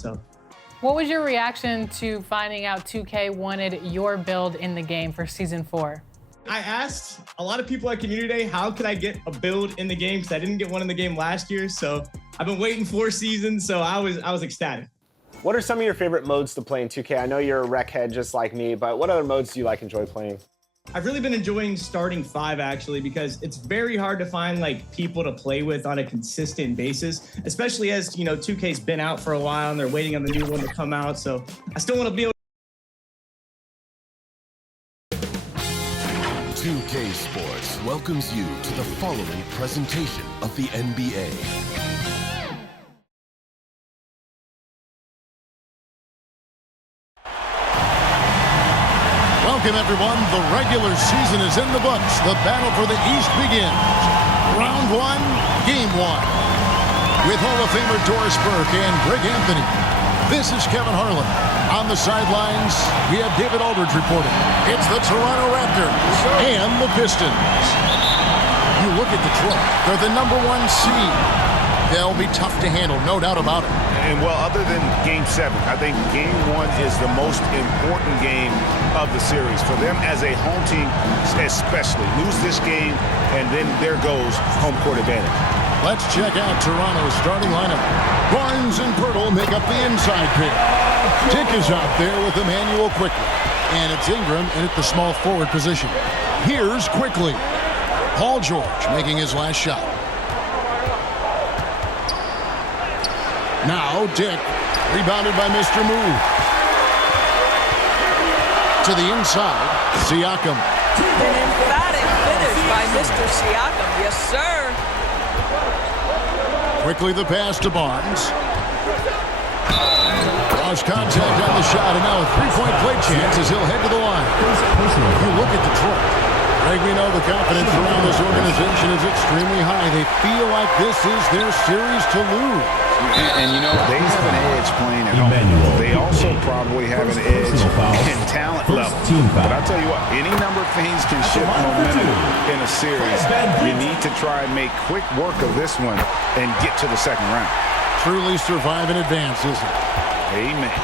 So. What was your reaction to finding out 2K wanted your build in the game for Season 4? I asked a lot of people at Community Day, how could I get a build in the game? Because I didn't get one in the game last year. So I've been waiting 4 seasons, so I was ecstatic. What are some of your favorite modes to play in 2K? I know you're a rec head just like me, but what other modes do you enjoy playing? I've really been enjoying starting 5 actually, because it's very hard to find people to play with on a consistent basis, especially as 2K's been out for a while and they're waiting on the new one to come out. So I still want to be able 2K Sports welcomes you to the following presentation of the NBA. Welcome, everyone. The regular season is in the books. The battle for the East begins. Round 1, Game 1. With Hall of Famer Doris Burke and Greg Anthony. This is Kevin Harlan. On the sidelines, we have David Aldridge reporting. It's the Toronto Raptors and the Pistons. You look at Detroit. They're the #1 seed. They'll be tough to handle, no doubt about it. And, well, other than Game 7, I think Game 1 is the most important game of the series. For them as a home team, especially. Lose this game, and then there goes home court advantage. Let's check out Toronto's starting lineup. Barnes and Pirtle make up the inside pair. Dick is out there with Emmanuel Quickly. And it's Ingram in at the small forward position. Here's Quickly. Paul George making his last shot. Now Dick, rebounded by Mr. Move. To the inside, Siakam. An emphatic finish by Mr. Siakam. Yes, sir. Quickly the pass to Barnes. Lost contact on the shot, and now a three-point play chance as he'll head to the line. You look at Detroit. Greg, we know the confidence around this organization is extremely high. They feel like this is their series to lose. And they have an edge playing at home. They also probably have an edge in talent level. But I'll tell you what, any number of things can shift momentum in a series. You need to try and make quick work of this one and get to the second round. Truly survive and advance, isn't it? Amen.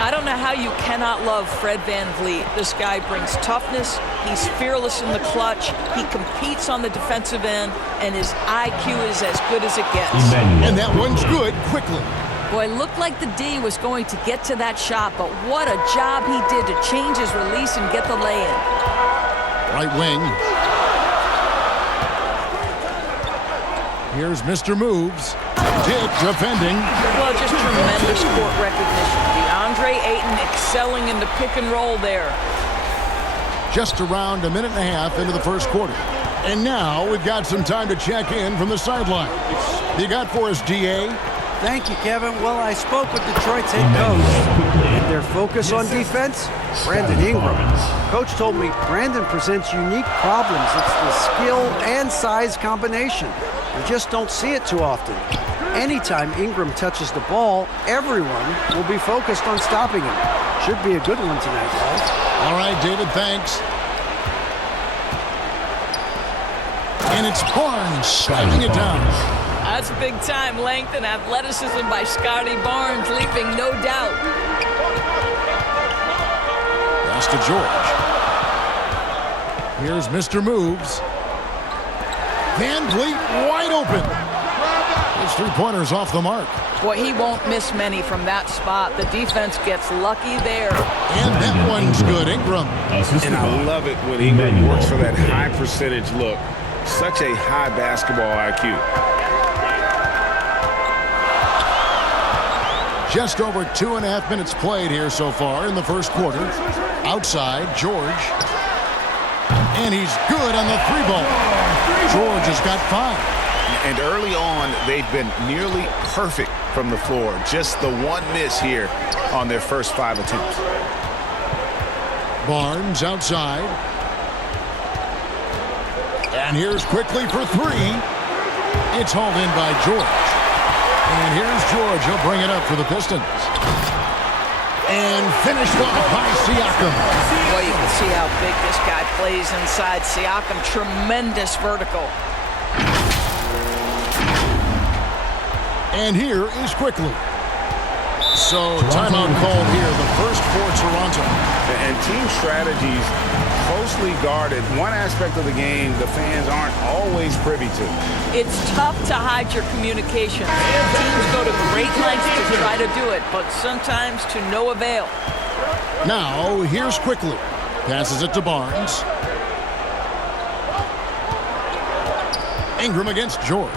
I don't know how you cannot love Fred VanVleet. This guy brings toughness. He's fearless in the clutch. He competes on the defensive end, and his IQ is as good as it gets. And that one's good, Quickly. Boy, looked like the D was going to get to that shot, but what a job he did to change his release and get the lay-in. Right wing. Here's Mr. Moves. Dick defending. Well, just tremendous court recognition. DeAndre Ayton excelling in the pick and roll there. Just around a minute and a half into the first quarter. And now we've got some time to check in from the sideline. You got for us, DA? Thank you, Kevin. Well, I spoke with Detroit's head coach. And their focus on defense, Brandon Ingram. Coach told me Brandon presents unique problems. It's the skill and size combination. You just don't see it too often. Anytime Ingram touches the ball, everyone will be focused on stopping him. Should be a good one tonight, guys. All right, David, thanks. And it's Barnes sliding it down. That's big-time length and athleticism by Scotty Barnes, leaping no doubt. Pass to George. Here's Mr. Moves. VanVleet wide open. His three-pointers off the mark. Boy, he won't miss many from that spot. The defense gets lucky there. And that one's good, Ingram. And I love it when Ingram works for that high percentage look. Such a high basketball IQ. Just over 2.5 minutes played here so far in the first quarter. Outside, George. And he's good on the three ball. George has got 5. And early on, they've been nearly perfect from the floor. Just the one miss here on their first 5 attempts. Barnes outside. And here's Quickly for 3. It's hauled in by George. And here's George. He'll bring it up for the Pistons. And finished off by Siakam. Boy, you can see how big this guy plays inside. Siakam, tremendous vertical. And here is Quickly. So timeout called here, the first for Toronto. And team strategies closely guarded. One aspect of the game the fans aren't always privy to. It's tough to hide your communication. Teams go to great lengths to try to do it, but sometimes to no avail. Now, here's Quickly. Passes it to Barnes. Ingram against George.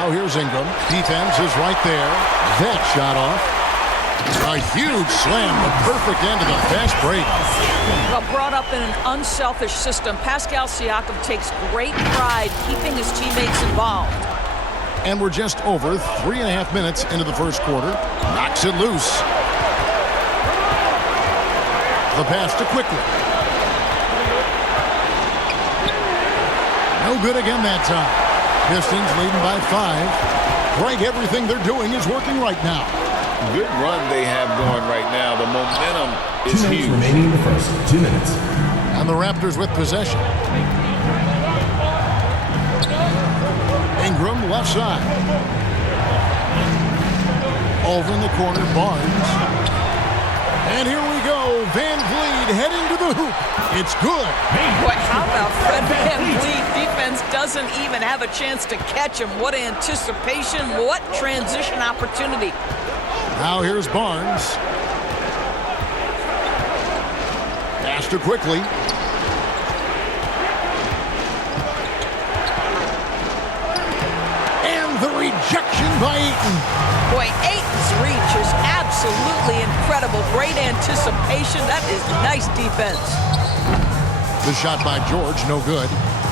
Now here's Ingram. Defense is right there. That shot off. A huge slam, the perfect end of the fast break. Well, brought up in an unselfish system, Pascal Siakam takes great pride keeping his teammates involved. And we're just over 3.5 minutes into the first quarter. Knocks it loose. The pass to Quickly. No good again that time. Pistons leading by 5. Greg, everything they're doing is working right now. Good run they have going right now. The momentum is 2 minutes huge. remaining in the first. 2 minutes. And the Raptors with possession. Ingram left side. Over in the corner, Barnes. And here we go. Van Vliet heading to the hoop. It's good. Boy, how about Fred VanVleet? Defense doesn't even have a chance to catch him. What anticipation, what transition opportunity. Now here's Barnes. Pass to Quickly. And the rejection by Ayton. Boy, Ayton's reach is absolutely incredible. Great anticipation. That is nice defense. The shot by George, no good.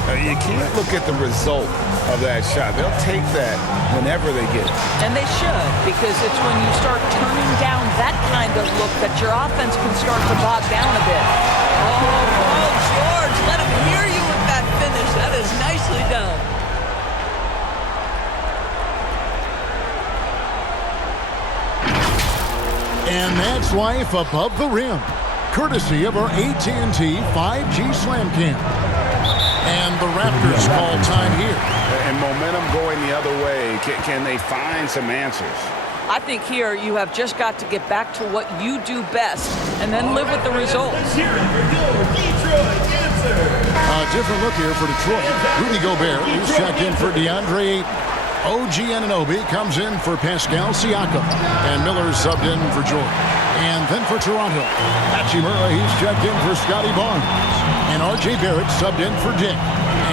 You can't look at the result of that shot. They'll take that whenever they get it. And they should, because it's when you start turning down that kind of look that your offense can start to bog down a bit. Oh, George, let him hear you with that finish. That is nicely done. And that's life above the rim, courtesy of our AT&T 5G Slam Cam. And the Raptors call time here. And momentum going the other way. Can they find some answers? I think here you have just got to get back to what you do best and then live with the results. A different look here for Detroit. Rudy Gobert, who's checked in for DeAndre Ayton. OG Anunoby comes in for Pascal Siakam. And Miller subbed in for George. And then for Toronto, Hachimura, he's checked in for Scotty Barnes. And R.J. Barrett subbed in for Dick.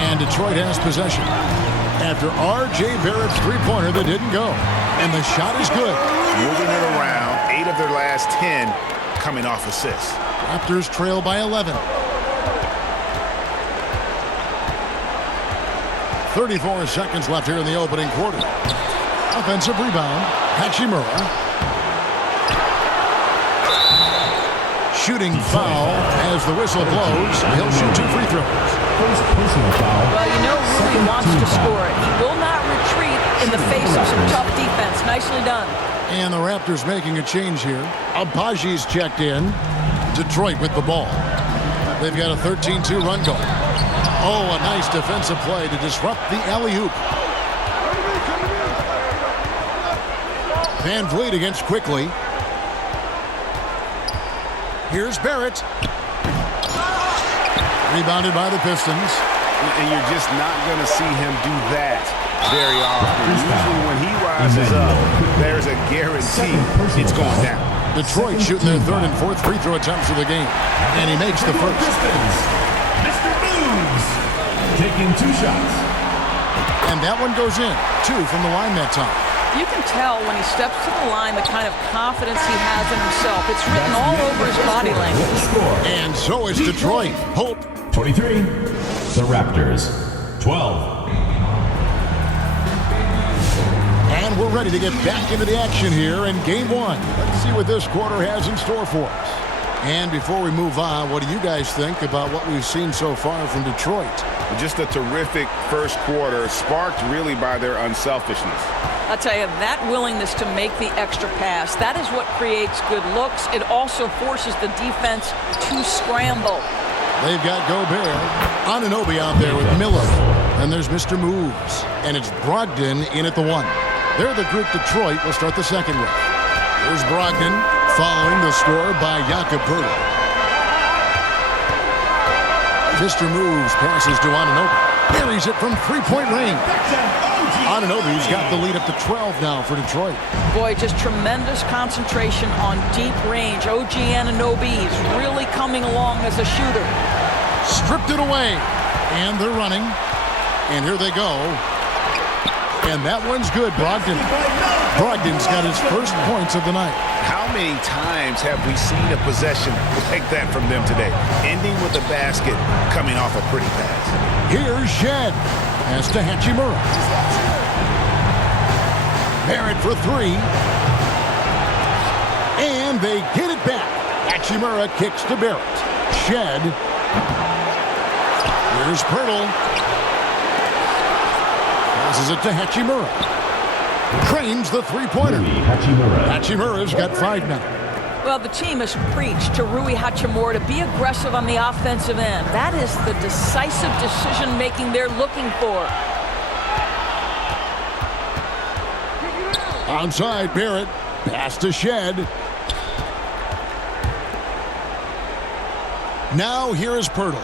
And Detroit has possession. After R.J. Barrett's three-pointer that didn't go. And the shot is good. Moving it around. 8 of their last 10 coming off assists. Raptors trail by 11. 34 seconds left here in the opening quarter. Offensive rebound. Hachimura. Shooting foul as the whistle blows. He'll shoot 2 free throws. Well, you know Rudy wants to score it. He will not retreat in the face of some tough defense. Nicely done. And the Raptors making a change here. Abaji's checked in. Detroit with the ball. They've got a 13-2 run going. Oh, a nice defensive play to disrupt the alley-oop. Van Vliet against Quickly. Here's Barrett. Rebounded by the Pistons. And you're just not going to see him do that very often. Usually when he rises up, there's a guarantee it's going down. Detroit shooting their third and fourth free throw attempts of the game. And he makes the first. Mr. Moves taking 2 shots. And that one goes in. 2 from the line that time. You can tell when he steps to the line the kind of confidence he has in himself. It's written all over his body language. And so is Detroit. Hope. 23. The Raptors. 12. And we're ready to get back into the action here in Game 1. Let's see what this quarter has in store for us. And before we move on, what do you guys think about what we've seen so far from Detroit? Just a terrific first quarter, sparked really by their unselfishness. I'll tell you, that willingness to make the extra pass, that is what creates good looks. It also forces the defense to scramble. They've got Gobert, Anunoby out there with Miller. And there's Mr. Moves. And it's Brogdon in at the 1. They're the group Detroit will start the second with. Here's Brogdon following the score by Jakob Poeltl. Mr. Moves passes to Anunoby. Buries it from three-point range. Anunoby's got the lead up to 12 now for Detroit. Boy, just tremendous concentration on deep range. OG Anunoby, he's really coming along as a shooter. Stripped it away. And they're running. And here they go. And that one's good, Brogdon. Brogdon's got his first points of the night. How many times have we seen a possession like that from them today? Ending with a basket, coming off a pretty pass. Here's Shed. As to Hachimura. Barrett for three. And they get it back. Hachimura kicks to Barrett. Shed. Here's Poeltl. Passes it to Hachimura. Trains the three-pointer. Hachimura's got 5 now. Well, the team has preached to Rui Hachimura to be aggressive on the offensive end. That is the decisive decision-making they're looking for. Onside, Barrett. Pass to Shed. Now here is Poeltl.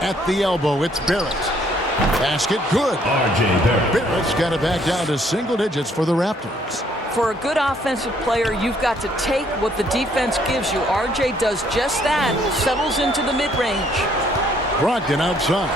At the elbow, it's Barrett. Basket good. Barrett's got it back down to single digits for the Raptors. For a good offensive player, you've got to take what the defense gives you. RJ does just that. Settles into the mid-range. Brogdon outside.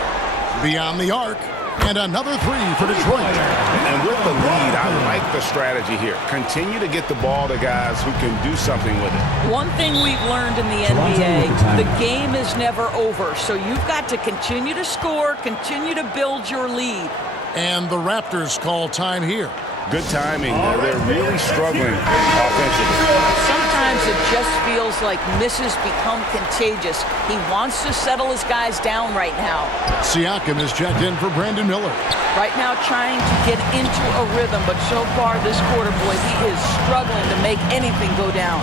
Beyond the arc. And another three for Detroit. And with the lead, I like the strategy here. Continue to get the ball to guys who can do something with it. One thing we've learned in the NBA, the game is never over. So you've got to continue to score, continue to build your lead. And the Raptors call time here. Good timing. They're really struggling offensively. Sometimes it just feels like misses become contagious. He wants to settle his guys down right now. Siakam is checked in for Brandon Miller. Right now trying to get into a rhythm, but so far this quarter, boy, he is struggling to make anything go down.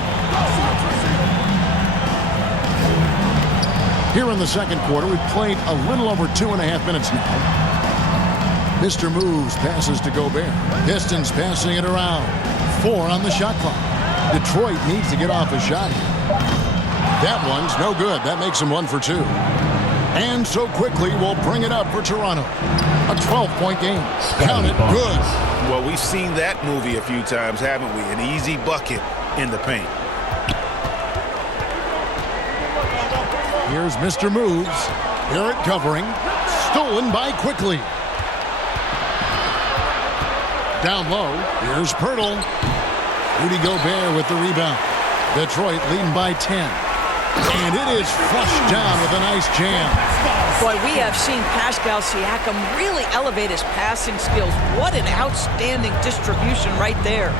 Here in the second quarter, we've played a little over 2.5 minutes now. Mr. Moves passes to Gobert. Pistons passing it around. 4 on the shot clock. Detroit needs to get off a shot here. That one's no good. That makes them 1 for 2. And so quickly we'll bring it up for Toronto. A 12-point game. Count it good. Well, we've seen that movie a few times, haven't we? An easy bucket in the paint. Here's Mr. Moves. Barrett covering. Stolen by Quickly. Down low, here's Poeltl. Rudy Gobert with the rebound. Detroit leading by 10. And it is flushed down with a nice jam. Boy, we have seen Pascal Siakam really elevate his passing skills. What an outstanding distribution right there.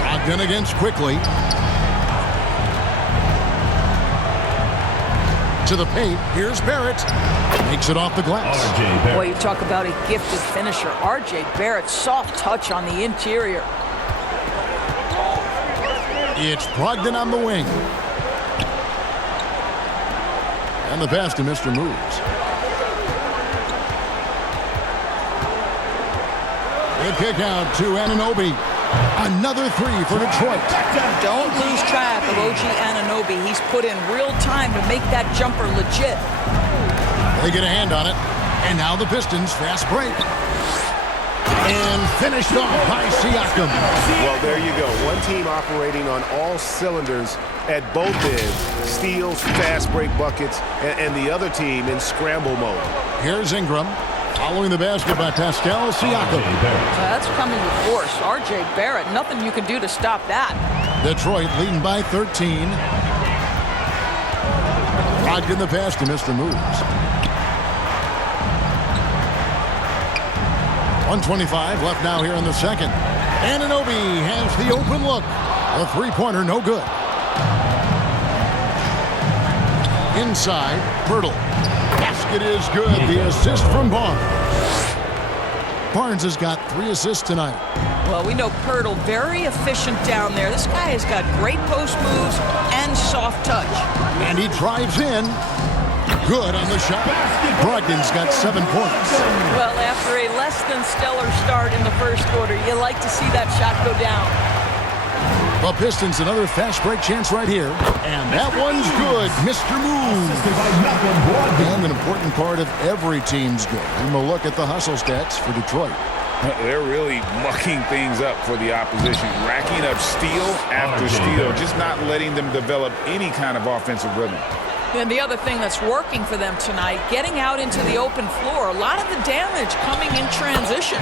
Brogdon against Quickly. To the paint, here's Barrett. Makes it off the glass. Boy, you talk about a gifted finisher. RJ Barrett, soft touch on the interior. It's Brogdon on the wing. And the pass to Mr. Moves. The kick out to Anunoby. Another three for Detroit. Don't lose track of OG Anunoby. He's put in real time to make that jumper legit. They get a hand on it. And now the Pistons fast break. And finished off by Siakam. Well, there you go. One team operating on all cylinders at both ends. Steals, fast break buckets, and the other team in scramble mode. Here's Ingram. Following the basket by Pascal Siakam. That's coming with force. RJ Barrett, nothing you can do to stop that. Detroit leading by 13. Brogdon the pass to Mr. Moves. 1:25 left now here in the second. Anunoby has the open look. The three-pointer no good. Inside, Poeltl. Basket is good. The assist from Barnes. Barnes has got 3 assists tonight. Well, we know Poeltl very efficient down there. This guy has got great post moves and soft touch. And he drives in. Good on the shot. Brogdon's got 7 points. Well, after a less than stellar start in the first quarter, you like to see that shot go down. The Pistons, another fast break chance right here. And that one's good. Mr. Move. And an important part of every team's game. And we'll look at the hustle stats for Detroit. They're really mucking things up for the opposition, racking up steal after steal, just not letting them develop any kind of offensive rhythm. And the other thing that's working for them tonight, getting out into the open floor, a lot of the damage coming in transition.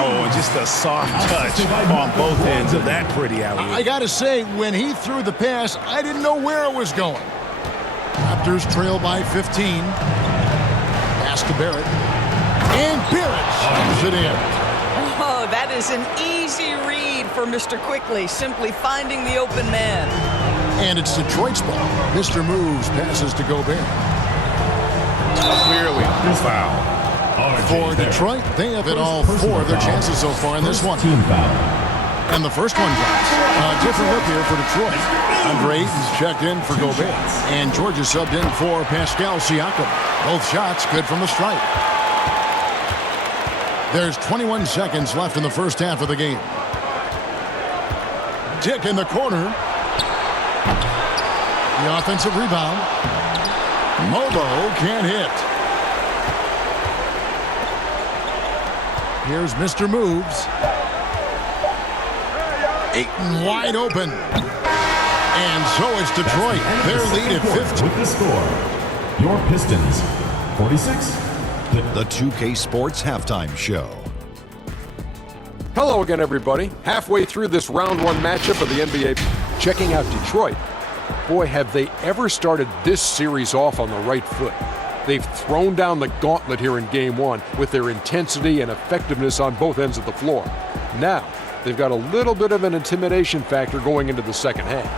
Oh, and just a soft touch on both ends of that pretty alley. I got to say, when he threw the pass, I didn't know where it was going. Raptors trail by 15. Pass to Barrett. And Barrett slams it in. Oh, that is an easy read for Mr. Quickly, simply finding the open man. And it's Detroit's ball. Mr. Moves passes to Gobert. Clearly, foul. For Detroit, they have hit all 4 of their chances so far in this one. And the first one drops. A different look here for Detroit. Andre Ayton's checked in for Gobert. And George is subbed in for Pascal Siakam. Both shots good from the stripe. There's 21 seconds left in the first half of the game. Dick in the corner. The offensive rebound. Mobo can't hit. Here's Mr. Moves. Ayton wide open. And so is Detroit. Their lead at 50. With the score, your Pistons, 46. The 2K Sports Halftime Show. Hello again, everybody. Halfway through this round 1 matchup of the NBA, checking out Detroit. Boy, have they ever started this series off on the right foot. They've thrown down the gauntlet here in Game 1 with their intensity and effectiveness on both ends of the floor. Now, they've got a little bit of an intimidation factor going into the second half.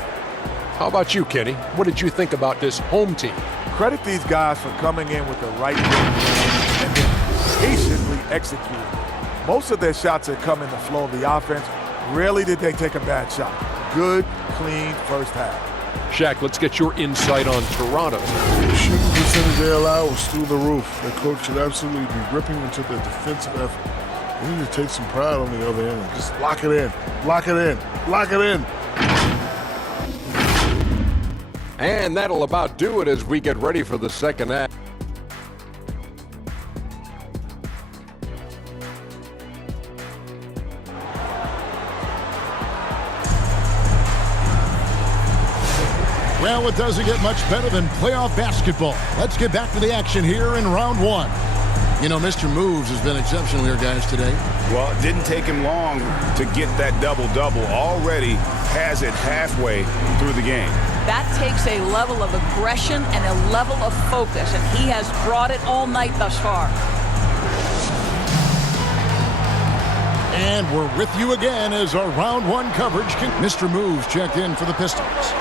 How about you, Kenny? What did you think about this home team? Credit these guys for coming in with the right game plan and then patiently executing. Most of their shots that come in the flow of the offense, rarely did they take a bad shot. Good, clean first half. Shaq, let's get your insight on Toronto. The shooting percentage they allow was through the roof. Their coach should absolutely be ripping into their defensive effort. They need to take some pride on the other end. Just lock it in, lock it in, lock it in. And that'll about do it as we get ready for the second half. Well, it doesn't get much better than playoff basketball. Let's get back to the action here in round 1. You know, Mr. Moves has been exceptional here, guys, today. Well, it didn't take him long to get that double-double. Already has it halfway through the game. That takes a level of aggression and a level of focus, and he has brought it all night thus far. And we're with you again as our round 1 coverage. Mr. Moves checked in for the Pistons.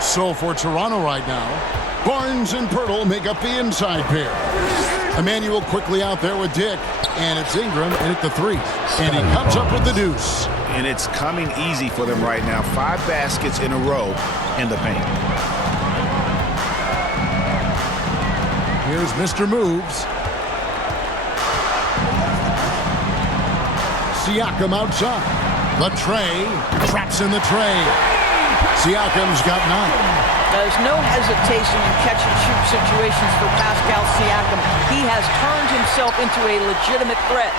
So for Toronto right now, Barnes and Pirtle make up the inside pair. Emmanuel quickly out there with Dick, and it's Ingram in at the 3. And he comes up with the deuce. And it's coming easy for them right now. 5 baskets in a row in the paint. Here's Mr. Moves. Siakam outside. The tray. Traps in the tray. Siakam's got 9. There's no hesitation in catch-and-shoot situations for Pascal Siakam. He has turned himself into a legitimate threat.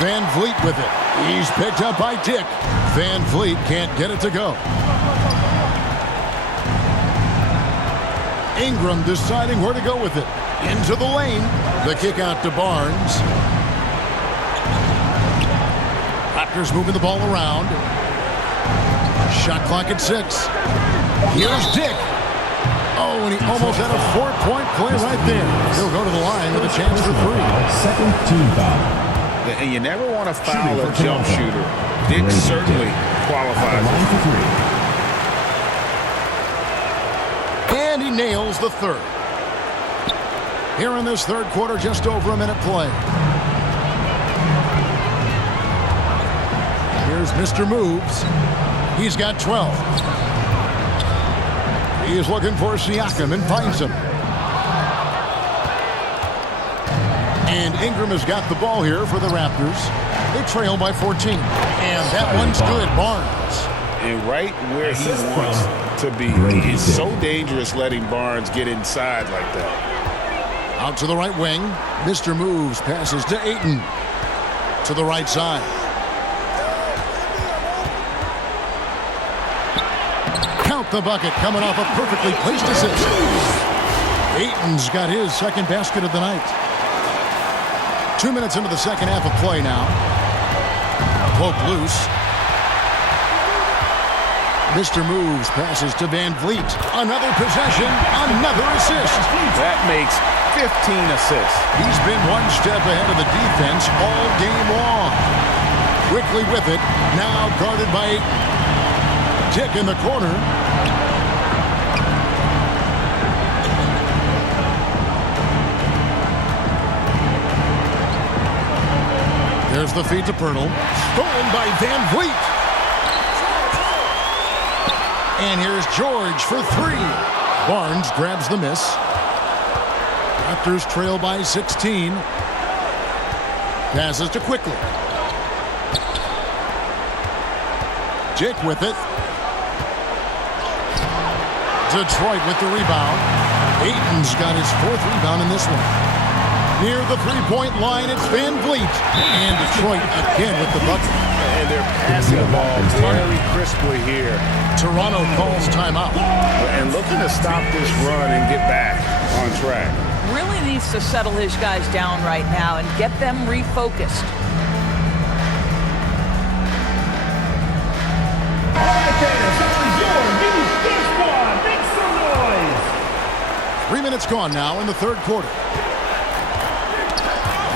Van Vliet with it. He's picked up by Dick. Van Vliet can't get it to go. Ingram deciding where to go with it. Into the lane. The kick out to Barnes. Raptors moving the ball around. Shot clock at 6. Here's Dick. Oh, and he almost had a 4-point play right there. He'll go to the line with a chance for 3. Second team foul. And you never want to foul a jump shooter. Dick certainly qualifies. And he nails the 3rd. Here in this 3rd quarter, just over a minute play. Here's Mr. Moves. He's got 12. He is looking for Siakam and finds him. And Ingram has got the ball here for the Raptors. They trail by 14. And that one's good. Barnes. And right where he wants to be. It's so dangerous letting Barnes get inside like that. Out to the right wing. Mr. Moves passes to Ayton. To the right side. Count the bucket coming off a perfectly placed assist. Ayton's got his second basket of the night. 2 minutes into the second half of play now. Poke loose. Mr. Moves passes to Van Vliet. Another possession, another assist. That makes 15 assists. He's been one step ahead of the defense all game long. Quickly with it. Now guarded by Tick in the corner. There's the feed to Pirtle. Stolen by Van Vliet. And here's George for three. Barnes grabs the miss. Raptors trail by 16. Passes to Quickly. Dick with it. Detroit with the rebound. Ayton's got his fourth rebound in this one. Near the three-point line, it's Van Vliet. And Detroit again with the bucket. And they're passing the ball very crisply here. Toronto calls timeout. And looking to stop this run and get back on track. Really needs to settle his guys down right now and get them refocused. All right, fans, that was your new Fifth Squad. Make some noise. 3 minutes gone now in the third quarter.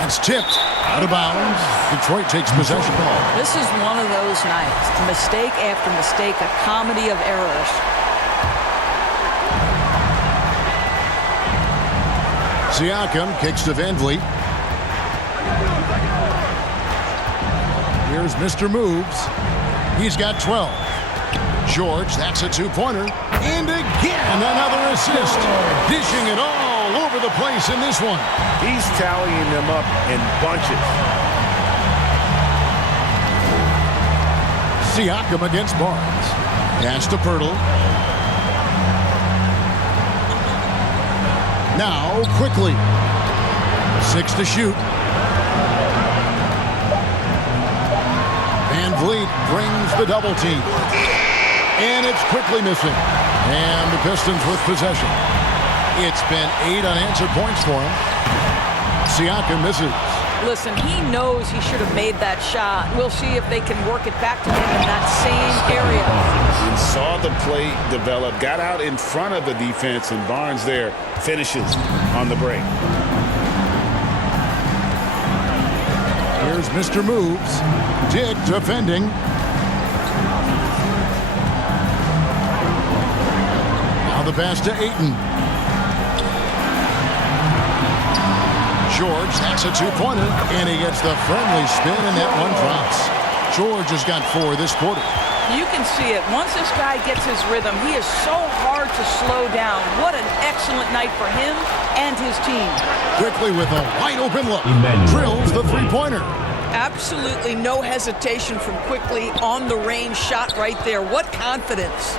That's tipped. Out of bounds. Detroit takes possession. This is one of those nights. Mistake after mistake, a comedy of errors. Siakam kicks to Van Vliet. Here's Mr. Moves. He's got 12. George, that's a two-pointer. And again, another assist. Dishing it all over the place in this one. He's tallying them up in bunches. Siakam against Barnes. Pass to Pirtle. Now, quickly. 6 to shoot. Van Vliet brings the double team. And it's quickly missing. And the Pistons with possession. It's been 8 unanswered points for him. Siakam misses. Listen, he knows he should have made that shot. We'll see if they can work it back to him in that same area. And saw the play develop, got out in front of the defense, and Barnes there finishes on the break. Here's Mr. Moves. Dick defending. Now the pass to Ayton. George, that's a two-pointer, and he gets the friendly spin, and that one drops. George has got 4 this quarter. You can see it. Once this guy gets his rhythm, he is so hard to slow down. What an excellent night for him and his team. Quickly with a wide-open look. Drills the three-pointer. Absolutely no hesitation from Quickly on the range shot right there. What confidence.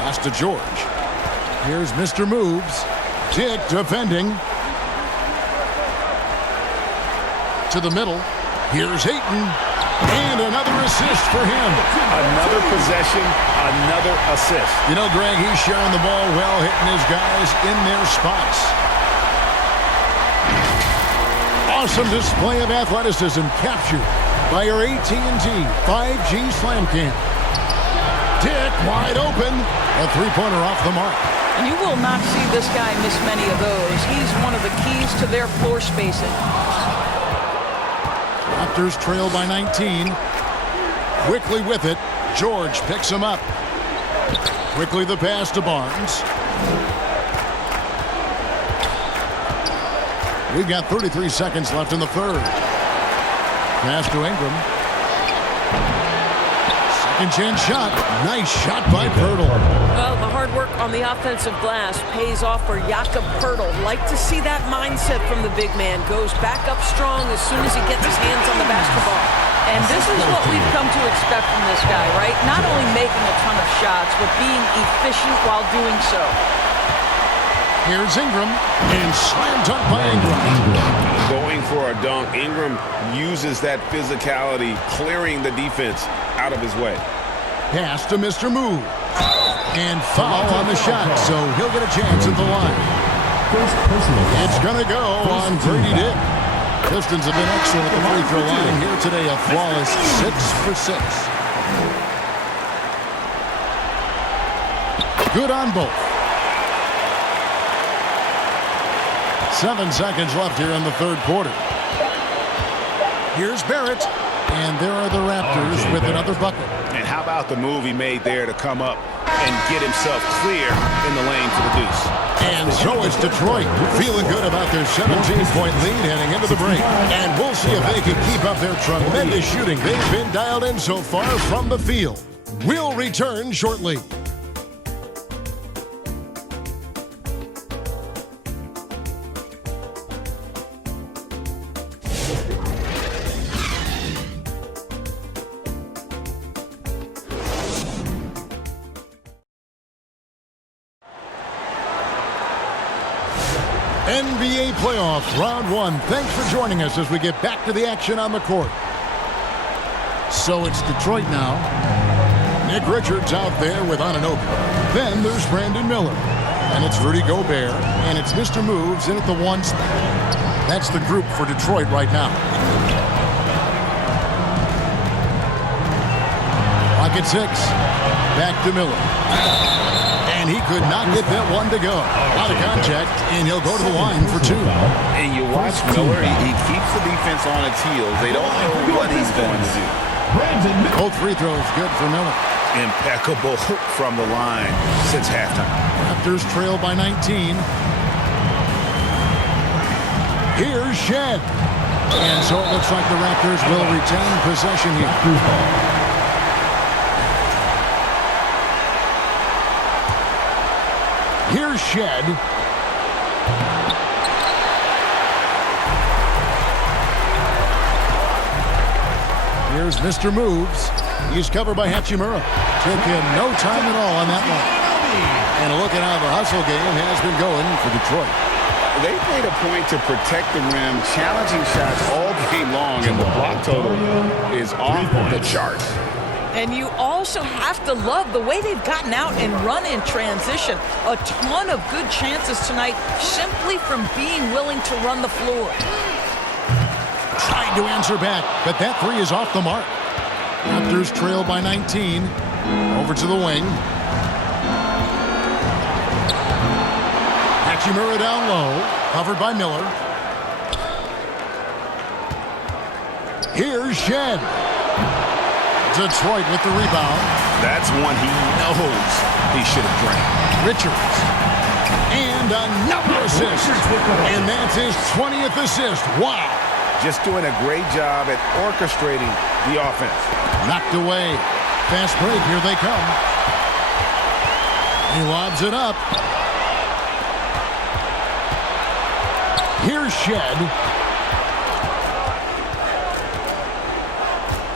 Pass to George. Here's Mr. Moves. Dick defending. To the middle. Here's Ayton. And another assist for him. Another possession, another assist. You know, Greg, he's sharing the ball well, hitting his guys in their spots. Awesome display of athleticism captured by your AT&T 5G Slam Cam. Dick wide open. A three-pointer off the mark. You will not see this guy miss many of those. He's one of the keys to their floor spacing. Raptors trail by 19. Quickly with it. George picks him up. Quickly the pass to Barnes. We've got 33 seconds left in the third. Pass to Ingram. Intense shot. Nice shot by Pirtle. Well, the hard work on the offensive glass pays off for Jakob Pirtle. Like to see that mindset from the big man. Goes back up strong as soon as he gets his hands on the basketball. And this is what we've come to expect from this guy, right? Not only making a ton of shots, but being efficient while doing so. Here's Ingram, and slam dunk by Ingram. Going for a dunk. Ingram uses that physicality, clearing the defense out of his way. Pass to Mr. Move. And foul on the shot, so he'll get a chance at the line. It's going to go on Brady Dick. Pistons have been excellent at the free throw line here today. A flawless 6 for 6. Good on both. 7 seconds left here in the third quarter. Here's Barrett, and there are the Raptors with another bucket. And how about the move he made there to come up and get himself clear in the lane for the deuce? And so is Detroit, feeling good about their 17-point lead heading into the break. And we'll see if they can keep up their tremendous shooting they've been dialed in so far from the field. We'll return shortly. NBA playoffs, round 1. Thanks for joining us as we get back to the action on the court. So it's Detroit now. Nick Richards out there with Anunoby. Then there's Brandon Miller. And it's Rudy Gobert. And it's Mr. Moves in at the 1 spot. That's the group for Detroit right now. Pocket 6. Back to Miller. And he could not get that one to go. Out of contact, and he'll go to the line for 2. And you watch Miller, he keeps the defense on its heels. They don't know what he's going to do. Both free throws good for Miller. Impeccable from the line since halftime. Raptors trail by 19. Here's Shed. And so it looks like the Raptors will retain possession here. Here's Shed. Here's Mr. Moves. He's covered by Hachimura. Took him no time at all on that one. And look at how the hustle game has been going for Detroit. They've made a point to protect the rim, challenging shots all game long, and the block total is off the charts. And you also have to love the way they've gotten out and run in transition. A ton of good chances tonight simply from being willing to run the floor. Trying to answer back, but that 3 is off the mark. Raptors trail by 19. Over to the wing. Hachimura down low, covered by Miller. Here's Shed. Detroit with the rebound. That's one he knows he should have drained. Richards. And another assist. And that's his 20th assist. Wow. Just doing a great job at orchestrating the offense. Knocked away. Fast break. Here they come. He lobs it up. Here's Shed.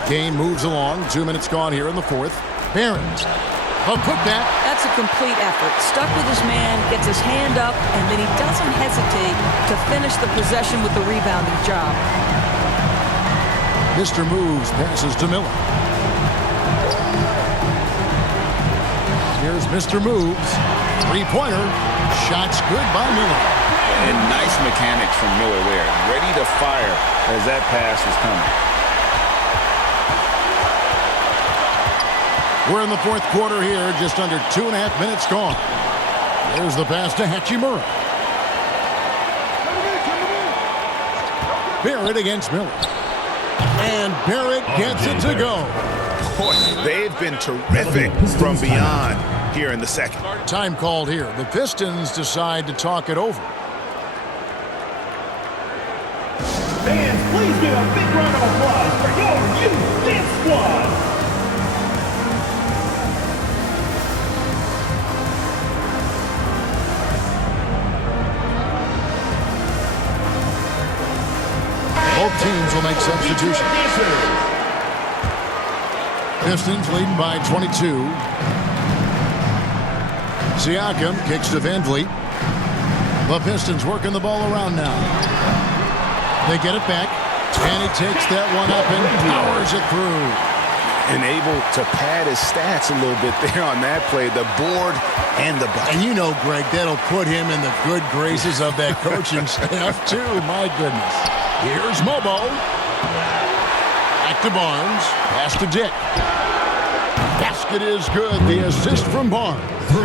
Game moves along. 2 minutes gone here in the fourth. Barrett. A putback. That's a complete effort. Stuck with his man, gets his hand up, and then he doesn't hesitate to finish the possession with the rebounding job. Mr. Moves passes to Miller. Here's Mr. Moves. Three-pointer. Shots good by Miller. And nice mechanics from Miller there. Ready to fire as that pass was coming. We're in the fourth quarter here, just under 2.5 minutes gone. There's the pass to Hachimura. Barrett against Miller. And Barrett gets it to go. Boy, they've been terrific from beyond here in the second. Time called here. The Pistons decide to talk it over. Fans, please give a big round of applause for your youth dance squad. Both teams will make substitutions. Pistons leading by 22. Siakam kicks to Van Vliet. The Pistons working the ball around now. They get it back, and he takes that one up and powers it through. And able to pad his stats a little bit there on that play, the board and the bucket. And you know, Greg, that'll put him in the good graces of that coaching staff, too. My goodness. Here's Mobo. Back to Barnes. Pass to Dick. Basket is good. The assist from Barnes. 3.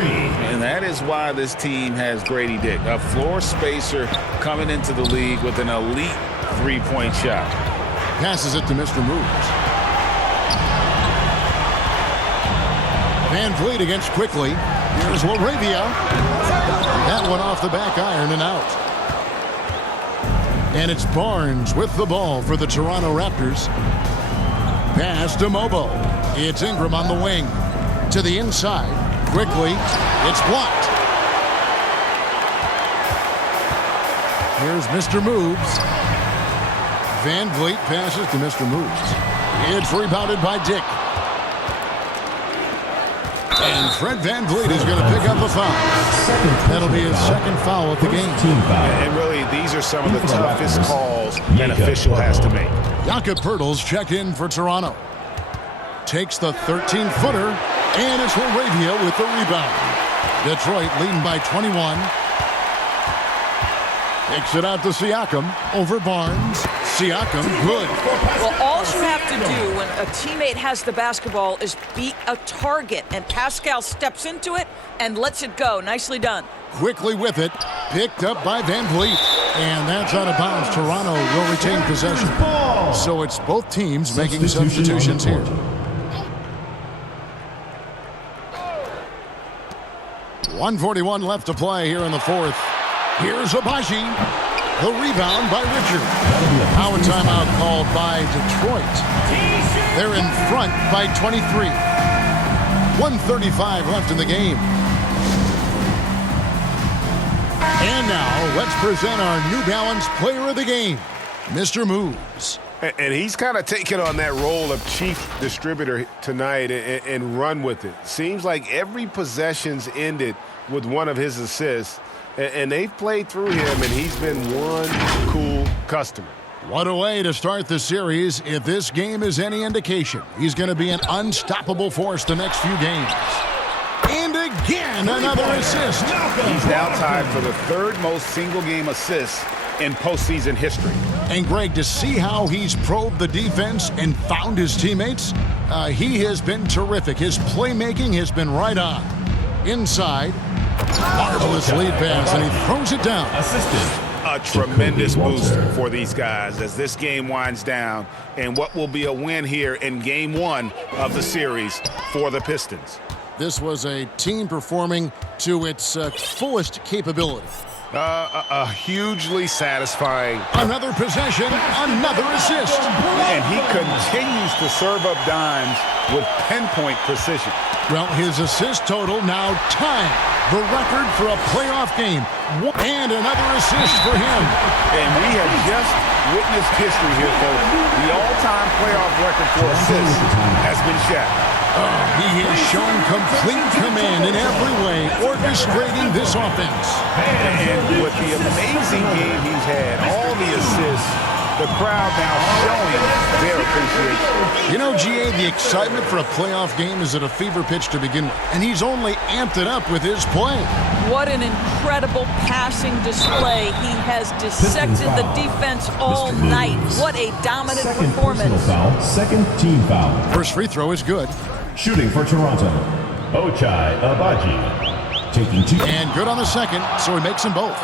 And that is why this team has Grady Dick, a floor spacer coming into the league with an elite three-point shot. Passes it to Mr. Moves. Van Vliet against Quickly. Here's Laravia. That one off the back iron and out. And it's Barnes with the ball for the Toronto Raptors. Pass to Mobo. It's Ingram on the wing. To the inside. Quickly. It's blocked. Here's Mr. Moves. Van Vliet passes to Mr. Moves. It's rebounded by Dick. And Fred Van Vliet is going to pick up a foul. That'll be his second foul of the game. And really, these are some of the toughest calls an official has to make. Jakob Poeltl's checked in for Toronto. Takes the 13-footer, and it's Laravia with the rebound. Detroit leading by 21. Takes it out to Siakam over Barnes. Siakam, good. Well, all you have to do when a teammate has the basketball is beat a target, and Pascal steps into it and lets it go. Nicely done. Quickly with it, picked up by Van Vliet. And that's out of bounds. Toronto will retain possession. So it's both teams making substitutions here. .141 left to play here in the fourth. Here's Abaji. The rebound by Richard. Power timeout called by Detroit. They're in front by 23. 1:35 left in the game. And now let's present our New Balance player of the game, Mr. Moves. And he's kind of taken on that role of chief distributor tonight and run with it. Seems like every possession's ended with one of his assists. And they've played through him, and he's been one cool customer. What a way to start the series. If this game is any indication, he's going to be an unstoppable force the next few games. And again, another assist. He's now tied for the third most single-game assists in postseason history. And Greg, to see how he's probed the defense and found his teammates, he has been terrific. His playmaking has been right on. Inside. Marvelous lead pass, and he throws it down. A tremendous boost for these guys as this game winds down, and what will be a win here in Game 1 of the series for the Pistons. This was a team performing to its fullest capability. Hugely satisfying. Another possession, another assist. And he continues to serve up dimes with pinpoint precision. Well, his assist total now tying the record for a playoff game. And another assist for him. And we have just witnessed history here, folks. The all-time playoff record for assists has been shattered. He has shown complete command in every way, orchestrating this offense. And with the amazing game he's had, all the assists, the crowd now showing their appreciation. You know, GA, the excitement for a playoff game is at a fever pitch to begin with, and he's only amped it up with his play. What an incredible passing display. He has dissected the defense all night. What a dominant performance. Second team foul. First free throw is good. Shooting for Toronto, Ochai Agbaji. Taking 2. And good on the second, so he makes them both.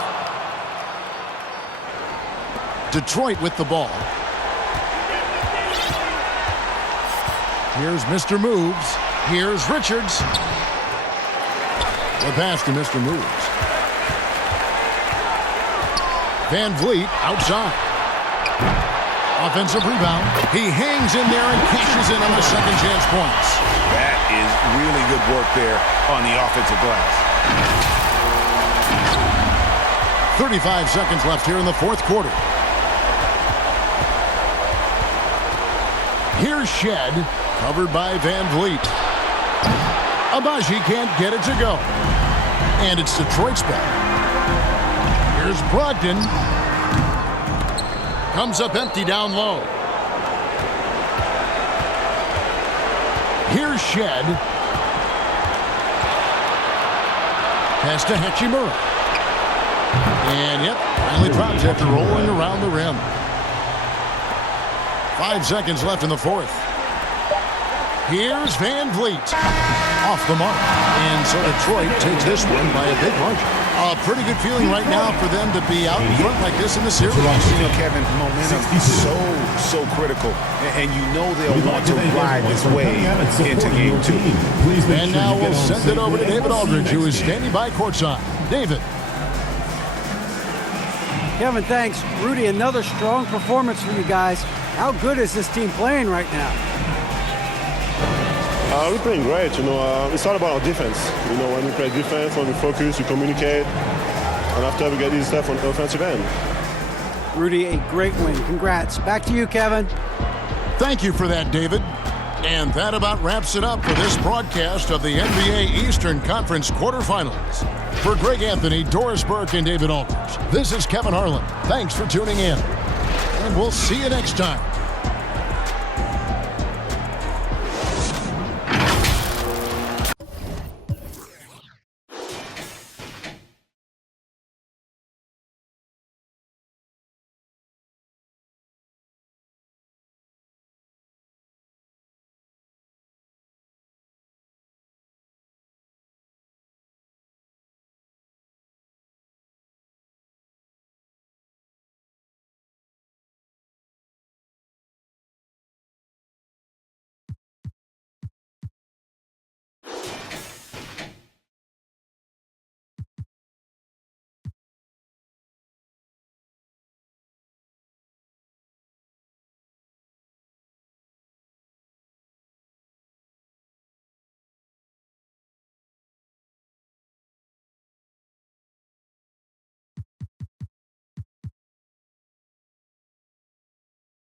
Detroit with the ball. Here's Mr. Moves. Here's Richards. The pass to Mr. Moves. Van Vliet outside. Offensive rebound. He hangs in there and cashes in on the second chance points. That is really good work there on the offensive glass. 35 seconds left here in the fourth quarter. Here's Shed, covered by Van Vliet. Abaji can't get it to go. And it's Detroit's ball. Here's Brogdon. Comes up empty down low. Here's Shed. Pass to Hachimura. And yep, finally drops after rolling around the rim. 5 seconds left in the fourth. Here's Van Vliet. Off the mark. And so Detroit takes this one by a big margin. A pretty good feeling right now for them to be out in front like this in the series. You know, Kevin, momentum is so critical. And you know they'll want to ride this wave into game 2. And now we'll send it over to David Aldridge, who is standing by courtside. David. Kevin, thanks. Rudy, another strong performance for you guys. How good is this team playing right now? We're playing great, you know. It's all about our defense. You know, when we play defense, when we focus, we communicate, and after we get this stuff on the offensive end. Rudy, a great win. Congrats. Back to you, Kevin. Thank you for that, David. And that about wraps it up for this broadcast of the NBA Eastern Conference quarterfinals. For Greg Anthony, Doris Burke, and David Aldridge, this is Kevin Harlan. Thanks for tuning in. And we'll see you next time.